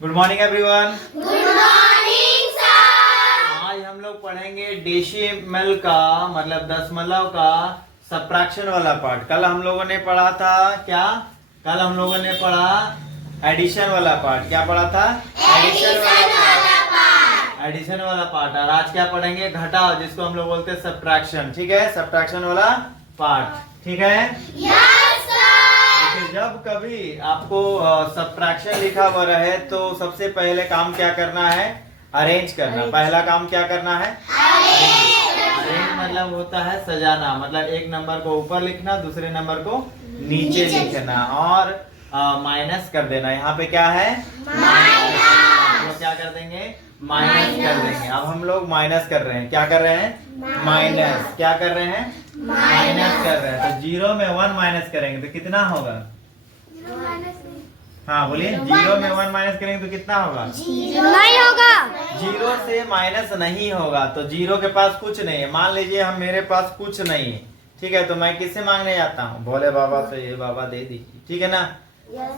Good morning everyone. Good morning sir. आज हम लोग पढ़ेंगे डेसिमल का मतलब दशमलव का सबट्रैक्शन वाला पार्ट। कल हम लोगों ने पढ़ा था क्या? कल हम लोगों ने पढ़ा एडिशन वाला पार्ट। क्या पढ़ा था? एडिशन वाला पार्ट। एडिशन वाला पार्ट। और आज क्या पढ़ेंगे? घटाव, जिसको हम लोग बोलते हैं सबट्रैक्शन। ठीक है, सबट्रैक्शन वाला पार्ट। ठीक है। Yes sir. जब कभी आपको सबट्रैक्शन लिखा हुआ रहे तो सबसे पहले काम क्या करना है? अरेंज करना। पहला काम क्या करना है? अरेंज मतलब होता है सजाना, मतलब एक नंबर को ऊपर लिखना, दूसरे नंबर को नीचे लिखना और माइनस कर देना। यहाँ पे क्या है? हम लोग क्या कर देंगे? माइनस कर देंगे। अब हम लोग माइनस कर रहे हैं। क्या कर रहे हैं? माइनस। क्या कर रहे हैं? माइनस कर रहे हैं। तो 0 में 1 माइनस करेंगे तो कितना होगा? हाँ बोलिए। 0 में 1 माइनस करेंगे तो कितना होगा? नहीं होगा। 0 से माइनस नहीं होगा। तो 0 के पास कुछ नहीं है। मान लीजिए हम मेरे पास कुछ नहीं है, ठीक है, तो मैं किससे मांगने जाता हूँ? भोले बाबा से। ये बाबा दे दीजिए, ठीक है ना?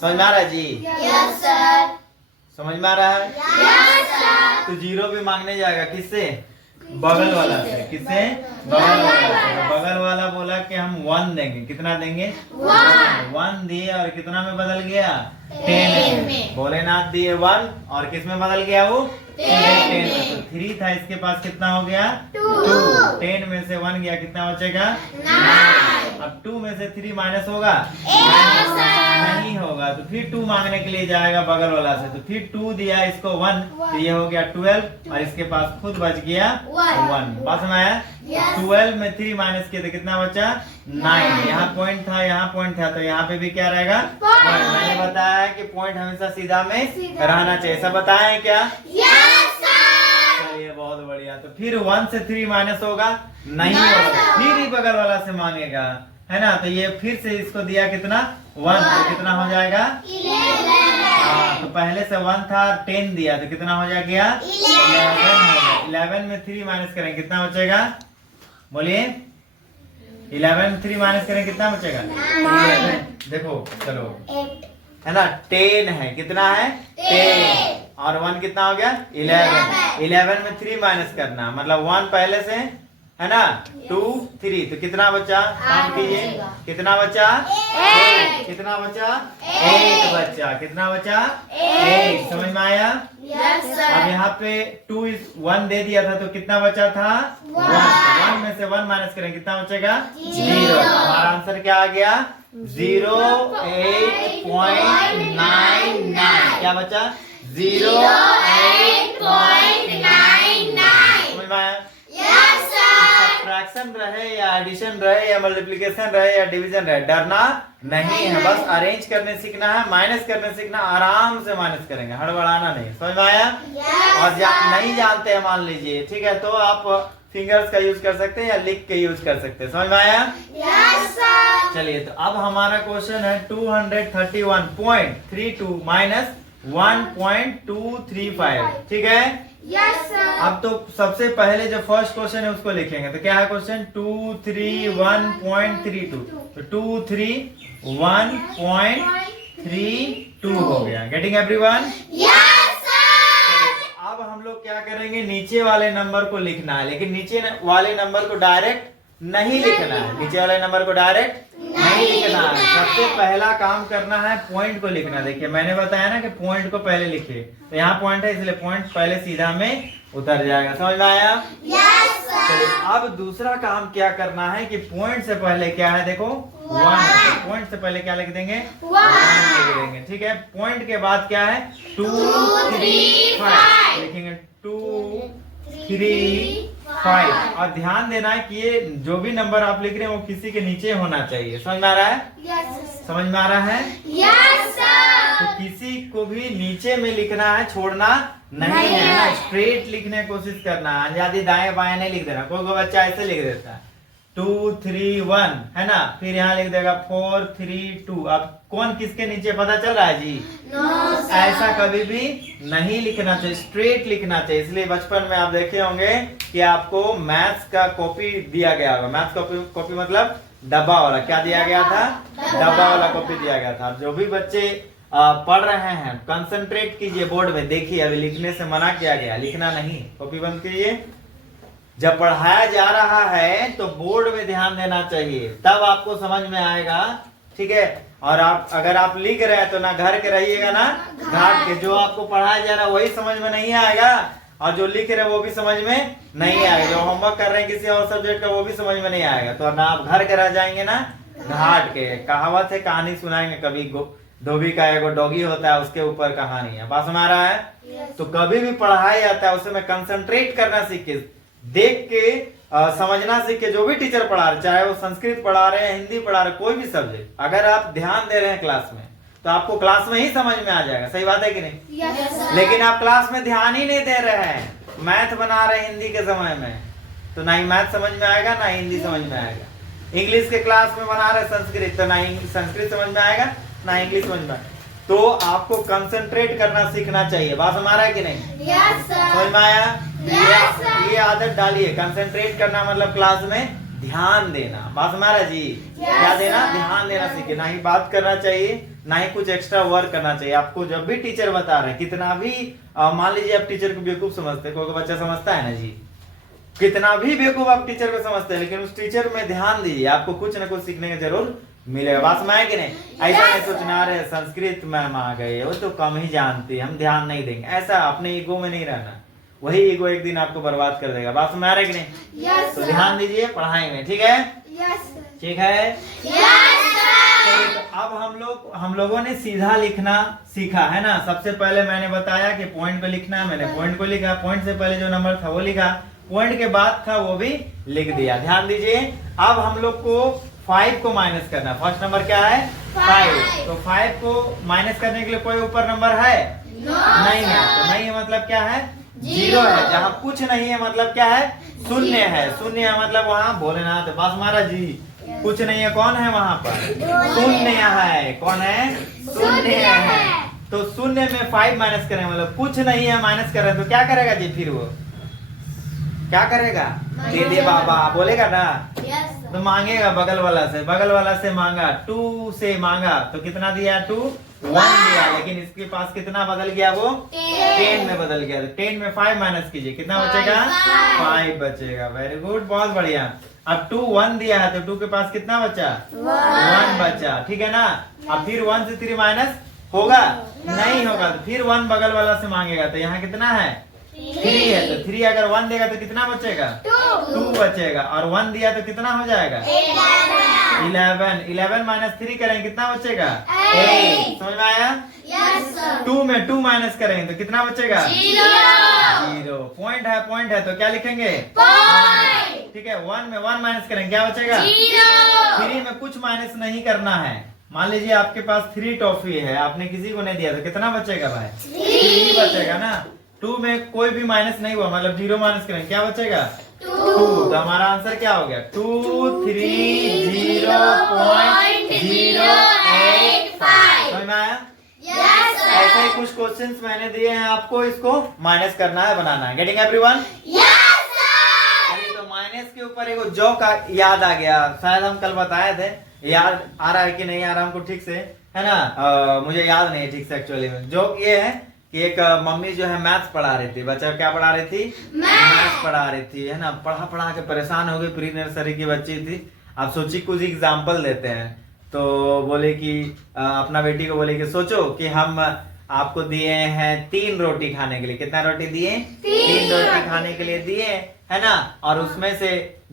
समझ में आ रहा है जी? Yes sir. समझ में आ रहा है? Yes sir. तो 0 भी मांगने जाएगा किससे? बगल वाला से। किससे? बगल वाला से। बगल वाला बोला कि हम 1 देंगे। कितना देंगे? 1 दिए और कितना में बदल गया? 10 में। भोलेनाथ दिए 1 और किस में बदल गया वो? 10 में। तो 3 था, इसके पास कितना हो गया? 2। 10 में से 1 गया, कितना बचेगा? 9। अब 2 में से 3 माइनस होगा? नहीं होगा। तो फिर 2 मांगने के लिए जाएगा बगल वाला से। तो फिर 2 दिया इसको 1, तो ये हो गया 12 और इसके पास खुद बच गया 1। बात समझ आया? 12 में 3 माइनस किए तो कितना बचा? 9। यहाँ पॉइंट था, यहाँ पॉइंट था, तो यहाँ पे भी क्या रहेगा? मैंने बताया है कि पॉइंट हमेशा सीधा में रहना चाहिए। सब बताया है क्या? Yes sir. चलिए बहुत बढ़िया। तो फिर 1 से 3 माइनस होगा? नहीं होगा। फिर ही बगल वाला से मांगेगा, है ना? तो ये फिर से इसको दिया कितना? 1, तो कितना हो जाएगा? 11। हाँ, तो पहले से 1 था, 10 दिया तो कितना हो जाएगा? 11 हो गया। 11 में 3 माइनस करें कितना बचेगा? बोलिए। 11 में 3 माइनस करें कितना बचेगा? 11। देखो चलो, 8। है ना? 10 है। कितना है? 10 और 1 कितना हो गया? 11। 11 में 3 माइनस करना, मतलब 1 पहले से, है ना? 2 3, तो कितना बचा? काउंट कीजिए। कितना बचा? 8। कितना बचा? 8 बचा। कितना बचा? 8। समझ में आया? यस अब सर। यहाँ पे 1 दे दिया था तो कितना बचा था? 1 में से 1 माइनस करें कितना बचेगा? 0। हमारा आंसर क्या आ गया? 08.99। क्या बचा? 08.99। समझ में आया? Yes sir. फ्रैक्शन रहे या एडिशन रहे या मल्टीप्लिकेशन रहे या डिवीजन रहे, डरना नहीं है। बस अरेंज करने सीखना है, माइनस करने सीखना। आराम से माइनस करेंगे, हड़बड़ाना नहीं। समझ में आया? और नहीं जानते हैं मान लीजिए, ठीक है, तो आप फिंगर्स का यूज कर सकते हैं या लिख के यूज कर सकते हैं। समझ में आया? Yes sir. चलिए, तो अब हमारा क्वेश्चन है 231.32 माइनस 1.235। ठीक है। Yes sir. अब तो सबसे पहले जो फर्स्ट क्वेश्चन है उसको लिखेंगे। तो क्या है क्वेश्चन? 231.32। तो 231.32 हो गया। Getting everyone? Yes sir. अब हम लोग क्या करेंगे? नीचे वाले नंबर को लिखना है, लेकिन नीचे वाले नंबर को डायरेक्ट नहीं लिखना है। नीचे वाले नंबर को डायरेक्ट नहीं लिखना है। सबसे पहला काम करना है पॉइंट को लिखना। देखिए मैंने बताया ना कि पॉइंट को पहले लिखे, तो यहाँ पॉइंट है इसलिए पॉइंट पहले सीधा में उतर जाएगा। समझ में आया? यस चलिए, सर। अब दूसरा काम क्या करना है कि पॉइंट से पहले क्या है? देखो 1। पॉइंट से पहले क्या लिख देंगे? 1 लिख देंगे। ठीक है। पॉइंट के बाद क्या है? 2 3 5 लिखेंगे। 2 3 5। और ध्यान देना है कि ये जो भी नंबर आप लिख रहे हैं वो किसी के नीचे होना चाहिए। समझ में आ रहा है? यस समझ में आ रहा है? सर। तो किसी को भी नीचे में लिखना है, छोड़ना नहीं है ना। स्ट्रेट लिखने की कोशिश करना है, आजादी दाएं बाएं नहीं लिख देना। कोई बच्चा ऐसे लिख देता है 2 3 1, है ना? फिर यहाँ लिख देगा 4 3 2। अब कौन किसके नीचे पता चल रहा है जी? ऐसा कभी भी नहीं लिखना चाहिए, स्ट्रेट लिखना चाहिए। इसलिए बचपन में आप देखे होंगे कि आपको मैथ्स का कॉपी दिया गया होगा। मैथ्स कॉपी मतलब डब्बा वाला। क्या दिया गया था? डब्बा वाला कॉपी दिया गया था। जो भी बच्चे पढ़ रहे हैं कंसंट्रेट कीजिए बोर्ड में। देखिए अभी लिखने से मना किया गया, लिखना नहीं, कॉपी बंद कीजिए। जब पढ़ाया जा रहा है तो बोर्ड में ध्यान देना चाहिए, तब आपको समझ में आएगा, ठीक है। और आप अगर आप लिख रहे हैं तो ना घर के रहिएगा ना घाट के। जो आपको पढ़ाया जा रहा है वही समझ में नहीं आएगा, और जो लिख रहे हैं वो भी समझ में नहीं आएगा। जो होमवर्क कर रहे हैं किसी और सब्जेक्ट का वो भी समझ में नहीं आएगा। तो ना आप घर के रह जाएंगे ना घाट के। कहावत है, कहानी सुनाएंगे कभी, धोबी का एगो डॉगी होता है, उसके ऊपर कहानी है, बात सुना रहा है। तो कभी भी पढ़ाया जाता है उसमें कंसंट्रेट करना सीखे, देख के समझना सीखे। जो भी टीचर पढ़ा रहे, चाहे वो संस्कृत पढ़ा रहे हैं, हिंदी पढ़ा रहे, कोई भी सब्जेक्ट, अगर आप ध्यान दे रहे हैं क्लास में तो आपको क्लास में ही समझ में आ जाएगा। सही बात है कि नहीं? लेकिन आप क्लास में ध्यान ही नहीं दे रहे हैं, मैथ बना रहे हैं हिंदी के समय में, तो ना ही मैथ समझ में आएगा ना हिंदी समझ में आएगा। इंग्लिश के क्लास में बना रहे संस्कृत, तो ना संस्कृत समझ में आएगा ना इंग्लिश समझ में आएगा। तो आपको कंसंट्रेट करना सीखना चाहिए। बात समझ रहा है कि नहीं? समझ में आया? ये आदत डालिए। कंसंट्रेट करना मतलब क्लास में ध्यान देना। बात समझ रहा जी? क्या देना? ध्यान देना सीखे। ना ही बात करना चाहिए, ना ही कुछ एक्स्ट्रा वर्क करना चाहिए। आपको जब भी टीचर बता रहे हैं, कितना भी मान लीजिए आप टीचर को बेवकूफ समझते हैं, कोई बच्चा समझता है ना जी, कितना भी बेवकूफ आप टीचर को समझते हैं, लेकिन उस टीचर में ध्यान दीजिए, आपको कुछ ना कुछ सीखने का जरूर मिलेगा। बात समझ कि नहीं? ऐसा नहीं सोचना रहे संस्कृत मैम आ गए, वो तो कम ही जानती है, हम ध्यान नहीं देंगे, ऐसा अपने ईगो में नहीं रहना। वही ईगो एक दिन आपको बर्बाद कर देगा। बात समझ रहे कि नहीं? तो ध्यान दीजिए पढ़ाई में, ठीक है? ठीक है। तो अब हम लोगों ने सीधा लिखना सीखा है ना। सबसे पहले मैंने बताया कि पॉइंट पे लिखना है, मैंने पॉइंट को लिखा, पॉइंट से पहले जो नंबर था वो लिखा, पॉइंट के बाद था वो भी लिख दिया। ध्यान दीजिए। अब हम लोग को 5 को माइनस करना। फर्स्ट नंबर क्या है? 5। तो 5 को माइनस करने के लिए कोई ऊपर नंबर है? नहीं है। तो नहीं है मतलब क्या है? 0 है। जहाँ कुछ नहीं है मतलब क्या है? शून्य है। शून्य है मतलब वहाँ भोलेनाथ बस महाराज जी, कुछ नहीं है, कौन है वहाँ पर? शून्य है। कौन है? शून्य है। तो शून्य में 5 माइनस करें मतलब कुछ नहीं है, माइनस करें तो क्या करेगा जी? फिर वो क्या करेगा? दे दे बाबा बोलेगा ना। तो मांगेगा बगल वाला से मांगा, 2 से मांगा तो कितना दिया? 2 1 दिया, लेकिन इसके पास कितना बदल गया? वो 10 में बदल गया। तो 10 में 5 माइनस कीजिए, कितना बचेगा? 5 बचेगा। वेरी गुड, बहुत बढ़िया। अब 2 1 दिया है तो 2 के पास कितना बचा? 1 बचा, ठीक है ना। अब फिर 1 से 3 माइनस होगा? नहीं होगा। तो फिर 1 बगल वाला से मांगेगा, तो यहाँ कितना है? 3 है। तो 3 अगर 1 देगा तो कितना बचेगा? 2 बचेगा। और 1 दिया तो कितना हो जाएगा? 11। 11 माइनस 3 करेंगे कितना बचेगा? 8। समझ में आया? 2 में 2 माइनस करेंगे तो कितना बचेगा? 0। पॉइंट है तो क्या लिखेंगे? ठीक है। 1 में 1 माइनस करेंगे क्या बचेगा? 3 में कुछ माइनस नहीं करना है। मान लीजिए आपके पास 3 टॉफी है, आपने किसी को नहीं दिया तो कितना बचेगा भाई? 3 बचेगा ना। 2 में कोई भी माइनस नहीं हुआ मतलब 0 माइनस करेंगे क्या बचेगा? 2। तो हमारा आंसर क्या हो गया? 230.085। समझ में आया? ऐसे ही कुछ क्वेश्चंस मैंने दिए हैं आपको, इसको माइनस करना है, बनाना है। Getting everyone? तो माइनस के ऊपर एक जोक याद आ गया, शायद हम कल बताए थे, याद आ रहा है कि नहीं आ रहा हमको ठीक से, है ना? मुझे याद नहीं है ठीक से। एक्चुअली में जोक ये है कि एक मम्मी जो है मैथ्स पढ़ा रही थी, बच्चा क्या पढ़ा रही थी? मैथ्स पढ़ा रही थी, है ना। पढ़ा के परेशान हो गई, प्री नर्सरी की बच्ची थी। अब सोची कुछ एग्जाम्पल देते हैं, तो बोले कि अपना बेटी को बोले कि सोचो कि हम आपको दिए हैं 3 रोटी खाने के लिए। कितना रोटी दिए? 3 रोटी खाने के लिए दिए, है ना। और उसमें से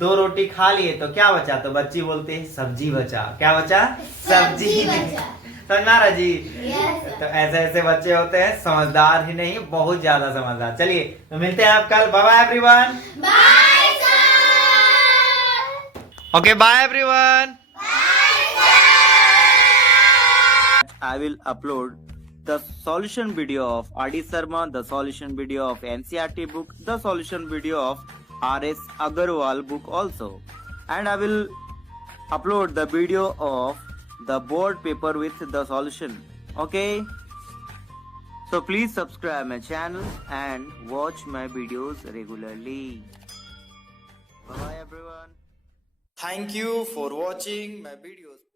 2 रोटी खा लिए तो क्या बचा? तो बच्ची बोलती है सब्जी बचा। क्या बचा? सब्जी बचा। समझना जी? तो ऐसे बच्चे होते हैं, समझदार ही नहीं बहुत ज्यादा समझदार। चलिए तो मिलते हैं आप कल। Bye everyone. Okay bye everyone. I will upload the solution video of R.D. Sharma, the solution video of NCERT book, the solution video of R.S. Agarwal book also, and I will upload the video of the board paper with the solution. Okay, so please subscribe my channel and watch my videos regularly. Bye everyone. Thank you for watching my videos.